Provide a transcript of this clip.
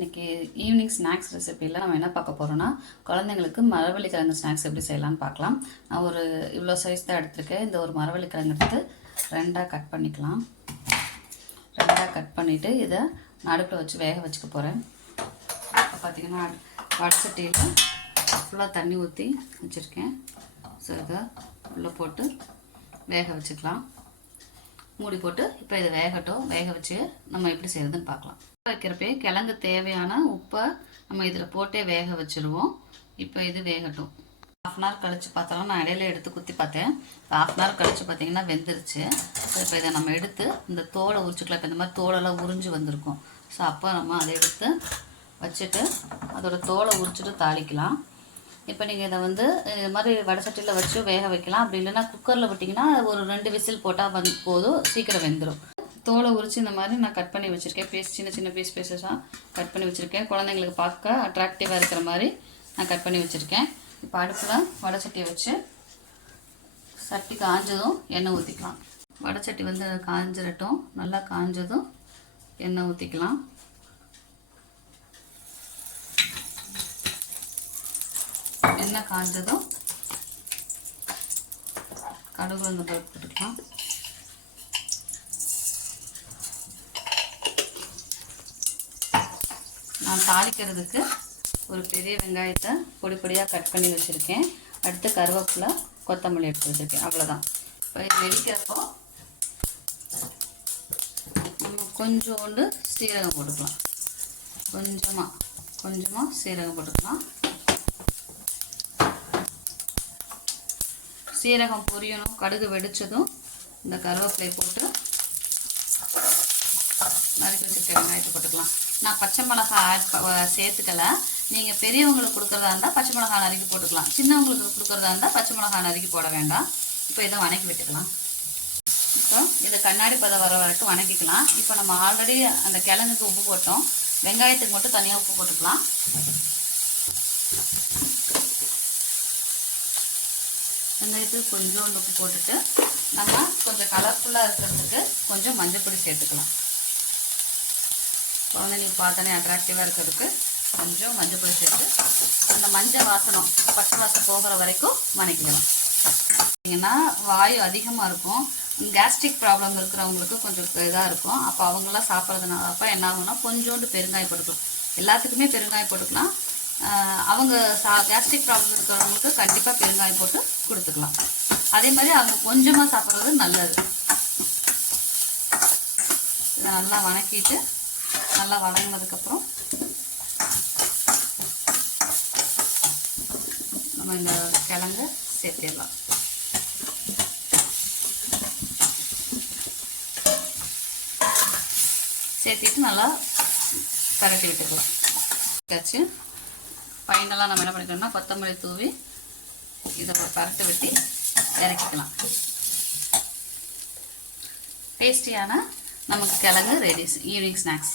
இன்றைக்கி evening snacks ரெசிபியில் நம்ம என்ன பார்க்க போகிறோம்னா குழந்தைங்களுக்கு மரவள்ளி கிழங்கு ஸ்நாக்ஸ் எப்படி செய்யலாம்னு பார்க்கலாம். நான் ஒரு இவ்வளோ சைஸ் தான் எடுத்திருக்கேன். இந்த ஒரு மரவள்ளி கிழங்கு எடுத்து ரெண்டாக கட் பண்ணிக்கலாம். ரெண்டாக கட் பண்ணிவிட்டு இதை நடுப்பில் வச்சு வேக வச்சுக்க போகிறேன் இப்போ பார்த்தீங்கன்னா வடசட்டியில் ஃபுல்லாக தண்ணி ஊற்றி வச்சுருக்கேன். ஸோ இதை உள்ளே போட்டு வேக வச்சுக்கலாம். மூடி போட்டு இப்போ இதை வேகட்டும். வேக வச்சு நம்ம எப்படி செய்யறதுன்னு பார்க்கலாம். வைக்கிறப்பே கிழங்கு தேவையான உப்பை நம்ம இதில் போட்டே வேக வச்சுருவோம். இப்போ இது வேகட்டும். ஹாஃப் அன் ஹவர் கழித்து பார்த்தாலும் நான் இடையில எடுத்து குத்தி பார்த்தேன். ஹாஃப் அன் ஹவர் கழிச்சு பார்த்தீங்கன்னா வெந்துருச்சு. ஸோ இப்போ இதை நம்ம எடுத்து இந்த தோலை உரிச்சுக்கலாம். இப்போ இந்த மாதிரி தோலெல்லாம் உறிஞ்சு வந்திருக்கும். ஸோ அப்போ நம்ம அதை எடுத்து வச்சுட்டு அதோட தோலை உரிச்சிட்டு தாளிக்கலாம். இப்போ நீங்கள் இதை வந்து இது மாதிரி வடசட்டியில் வச்சு வேக வைக்கலாம். அப்படி இல்லைன்னா குக்கரில் விட்டிங்கன்னா ஒரு ரெண்டு விசில் போட்டால் வந்து போதும். சீக்கிரம் வெந்துடும் தோலை உரித்து இந்த மாதிரி நான் கட் பண்ணி வச்சுருக்கேன். பீஸ் சின்ன சின்ன பீஸ் பீசஸாக கட் பண்ணி வச்சுருக்கேன். குழந்தைங்களுக்கு பார்க்க அட்ராக்டிவாக இருக்கிற மாதிரி நான் கட் பண்ணி வச்சுருக்கேன். இப்போ அடுப்பில் வடசட்டியை வச்சு சட்டி காஞ்சதும் எண்ணெய் ஊற்றிக்கலாம் வடச்சட்டி வந்து காஞ்சிரட்டும் நல்லா காஞ்சதும் எண்ணெய் ஊற்றிக்கலாம் எண்ணெய் காஞ்சதும் கடுகு வந்து போட்டுக்கலாம் நான் தாளிக்கிறதுக்கு ஒரு பெரிய வெங்காயத்தை பொடி பொடியாக கட் பண்ணி வச்சுருக்கேன். அடுத்து கருவேப்பிலை கொத்தமல்லி எடுத்து வச்சுருக்கேன். அவ்வளோதான் இப்போ வெடிக்கிறப்போ நம்ம கொஞ்சோண்டு சீரகம் போட்டுக்கலாம். கொஞ்சமாக கொஞ்சமாக சீரகம் போட்டுக்கலாம். சீரகம் பொரியணும் கடுகு வெடித்ததும் இந்த கருவேப்பிலையை போட்டு நறுக்கி வச்சுருக்க வெங்காயத்தை போட்டுக்கலாம். நான் பச்சை மிளகா ஆட் சேர்த்துக்கல. நீங்கள் பெரியவங்களுக்கு கொடுக்குறதா இருந்தால் பச்சை மிளகா நறுக்கி போட்டுக்கலாம். சின்னவங்களுக்கு கொடுக்குறதா இருந்தால் பச்சை மிளகா நறுக்கி போட வேண்டாம். இப்போ இதை வணக்கி விட்டுக்கலாம். இப்போ இதை கண்ணாடி பதம் வர வரைக்கும் வணக்கிக்கலாம். இப்போ நம்ம ஆல்ரெடி அந்த கிழங்குக்கு உப்பு போட்டோம். வெங்காயத்துக்கு மட்டும் தனியாக உப்பு போட்டுக்கலாம். வெங்காயத்துக்கு கொஞ்சோண்டு உப்பு போட்டுட்டு நம்ம கொஞ்சம் கலர்ஃபுல்லாக இருக்கிறதுக்கு கொஞ்சம் மஞ்சள் பொடி சேர்த்துக்கலாம். குழந்தைங்களுக்கு பார்த்தோன்னே அட்ராக்டிவாக இருக்கிறதுக்கு கொஞ்சம் மஞ்சள் பொடி சேர்த்து அந்த மஞ்சள் வாசனம் பச்சை வாசம் போகிற வரைக்கும் வணக்கிக்கலாம் பார்த்தீங்கன்னா வாயு அதிகமாக இருக்கும். கேஸ்ட்ரிக் ப்ராப்ளம் இருக்கிறவங்களுக்கு கொஞ்சம் இதாக இருக்கும். அப்போ அவங்களாம் சாப்பிட்றதுனால அப்போ என்ன ஆகும்னா கொஞ்சோண்டு பெருங்காயம் போட்டுக்கலாம். எல்லாத்துக்குமே பெருங்காயம் போட்டுக்கலாம். அவங்க சா கேஸ்ட்ரிக் ப்ராப்ளம் இருக்கிறவங்களுக்கு கண்டிப்பாக பெருங்காயம் போட்டு கொடுத்துக்கலாம். அதே மாதிரி அவங்க கொஞ்சமாக சாப்பிட்றது நல்லது. இதை நல்லா வணக்கிட்டு நல்லா வணங்கினதுக்கப்புறம் நம்ம இந்த கிழங்கு சேர்த்திடலாம். சேர்த்திட்டு நல்லா பரட்டி விட்டுக்கலாம். வச்சு ஃபைனலாக நம்ம என்ன பண்ணிக்கணும்னா கொத்தமல்லி தூவி இதை பரட்டு வெட்டி இறக்கிக்கலாம். டேஸ்டியான நமக்கு கிழங்கு ரெடி ஈவினிங் ஸ்நாக்ஸ்